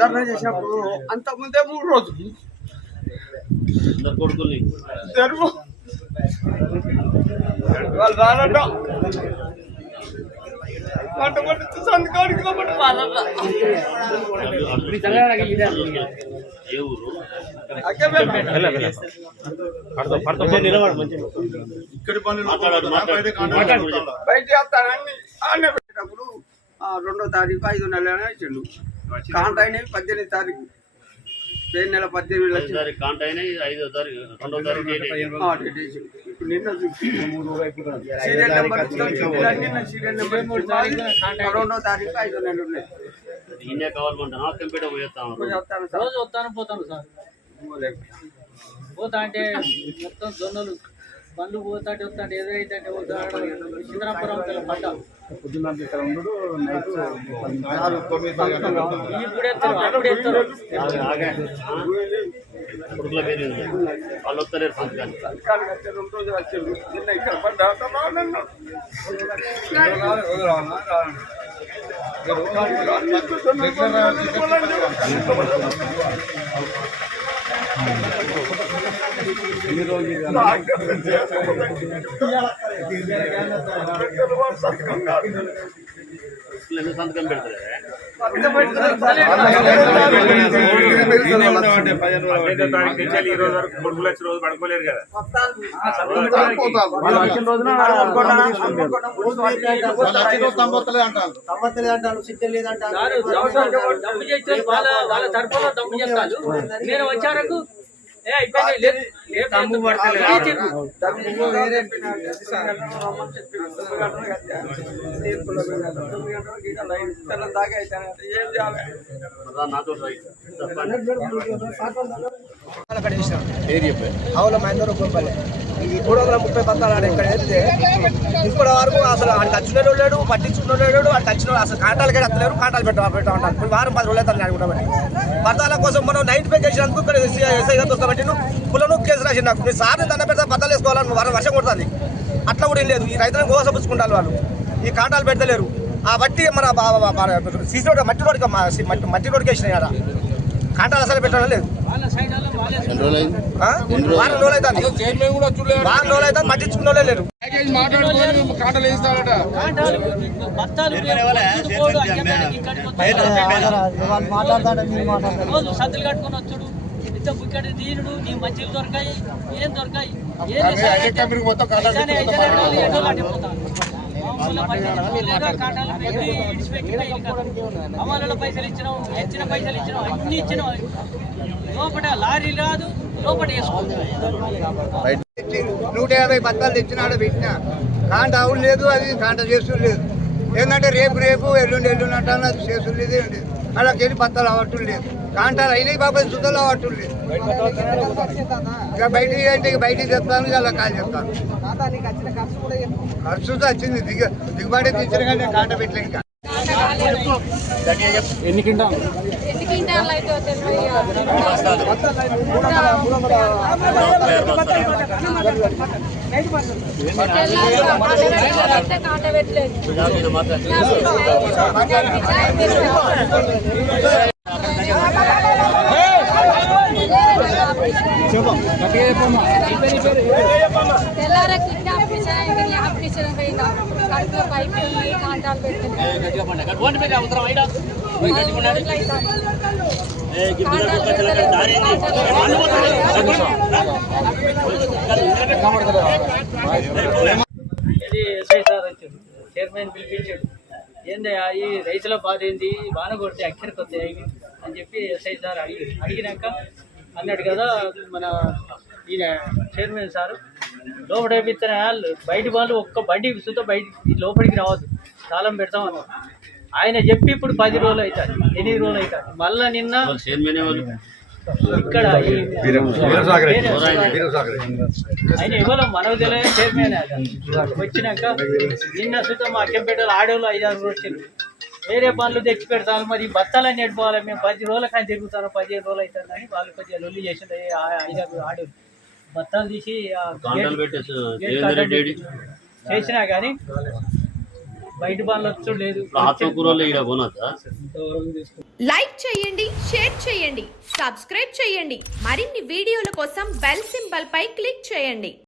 ధర్నా చేసినప్పుడు అంతకుముందే 3 రోజులు వాళ్ళు రానట పంట పండితే సంతకాడికి బయట వస్తానని ఆనే పెట్టినప్పుడు 2వ తారీఖు 5వ నెల ఇచ్చిండు. కాంట అయినవి 18వ తారీఖు నెల 18 లక్షలు కాంట అయినాయి. 5వ తారీఖు 2వ తారీఖు నిన్న సీరియల్ నెంబర్ నిన్న సీరియల్ నెంబర్ 2వ తారీఖు 5వ నెల ఉన్నాయి. ఇన్నే కావాలమంటాను కంప్యూటర్ పోయేస్తాను రోజు వస్తాను పోతాను సార్. పోతా అంటే మొత్తం జొన్నలు బండ్లు పోతాంటే వస్తాంటే ఎదురైతే సిద్ధరాపురం పంట కొడుకుల పేరు వాళ్ళు వస్తలేరు సంతకాలు 2 రోజులు వచ్చారు. నిన్న ఇక్కడ పడ్డా సంతకం పెడతారు. రోజు పడుకోలేరు కదా. వాళ్ళ తరఫున దమ్ము చేస్తారు. నేను వచ్చారకు ఆవుల మహేందర్ గోపల్లె ఈ 330 బత్తాలు ఆడ ఇక్కడ వేస్తే ఇప్పటి వరకు అసలు ఆయన వచ్చిన లేడు, పట్టించుకున్న లేడు. ఆయన వచ్చిన అసలు కాంటాలకి వస్తలేరు. కాంటాలు పెట్టా ఉంటారు. ఇప్పుడు వారం 10 రోజులు అవుతాను అనుకుంటామని బత్తాల కోసం మనం 95 చేసినందుకు ఇక్కడ ఎస్ఐ గారు దొరకబట్టి పులను కేసు రాసి నాకు మీరు సార్ని దండ పెడితే బత్తాలు వేసుకోవాలని వర్షం కొడుతుంది. అట్లా కూడా ఏం లేదు. ఈ రైతులను గోసపుచ్చుకుంటారు వాళ్ళు. ఈ కాంటాలు పెడతలేరు. ఆ బట్టి మన సీసీ రోడ్ మట్టి రోడ్కి వేసినాయి కదా. కాంటాలు అసలు పెట్టడం లేదు. వారం రోజులు అవుతుంది. పట్టించుకున్న లేరు. సద్దులు కట్టుకొని వచ్చాడు. ఇంత బుక్కడి దీనుడు నీ మంచిలు దొరకాయి. ఏం దొరకాయి అమలు పైసలు ఇచ్చినాం, ఇచ్చిన పైసలు ఇచ్చినాం, అన్ని ఇచ్చినాం. లోపల లారీ రాదు, లోపల 150 బత్తాలు తెచ్చినాడు. పెట్టినా కాంట అవును లేదు, అది కాంట చేసుడు లేదు. ఏంటంటే రేపు ఎల్లుండి అంటాను, అది చేసుడు లేదు. అలాగే బత్తాలు అవ్వటం లేదు. కాంటాలు అయినాయి బాబాయ్, శుద్ధలు అవ్వటం లేదు. ఇక బయటికి అంటే బయటికి చెప్తాను, అలా కాదు చెప్తాను. ఖర్చుతో వచ్చింది. దిగుబడి తెచ్చిన కానీ కాంట పెట్టలేదు. ఇంకా ఎన్ని క్వింటాలు చైర్మన్ పిలిపించాడు. ఏంది ఈ రైతుల బాధ ఏంది, బాణ కొడితే అక్షరకు వస్తాయి అని చెప్పి ఎస్ఐ సార్ అడిగినాక అన్నాడు కదా మన ఈయన చైర్మన్ సారు, లోపల వేపిస్తున్న బయట వాళ్ళు ఒక్క బండి సుతో బయట లోపలికి రావద్దు, తాళం పెడతామన్నారు. ఆయన చెప్పి ఇప్పుడు 10 రోజులు అవుతాయి, 8 రోజులు అవుతాయి. మళ్ళా నిన్న ఇక్కడ ఆయన ఇవ్వలో మనకు తెలియదు. చైర్మన్ వచ్చినాక నిన్న సుతం మా అక్కంపేటలో ఆడోళ్ళు 5-6 వచ్చారు. వేరే పనులు తెచ్చి పెడతాను, మరి బత్తాలని నెట్టుకోవాలి. మేము 10 రోజుల కానీ తిరుగుతాను, 15 రోజులు అవుతుంది అని వాళ్ళు కొద్దిగా లొల్లి చేసింది. 5-6 ఆడోళ్ళు బత్తాలు తీసి చేసినా కానీ బయట బాగా వచ్చుడు లేదు. ఆత్మకూరలో ఇక్కడ కొనొద్దా? లైక్ చేయండి, షేర్ చేయండి, సబ్స్క్రైబ్ చేయండి. మరిన్ని వీడియోల కోసం బెల్ సింబల్ పై క్లిక్ చేయండి.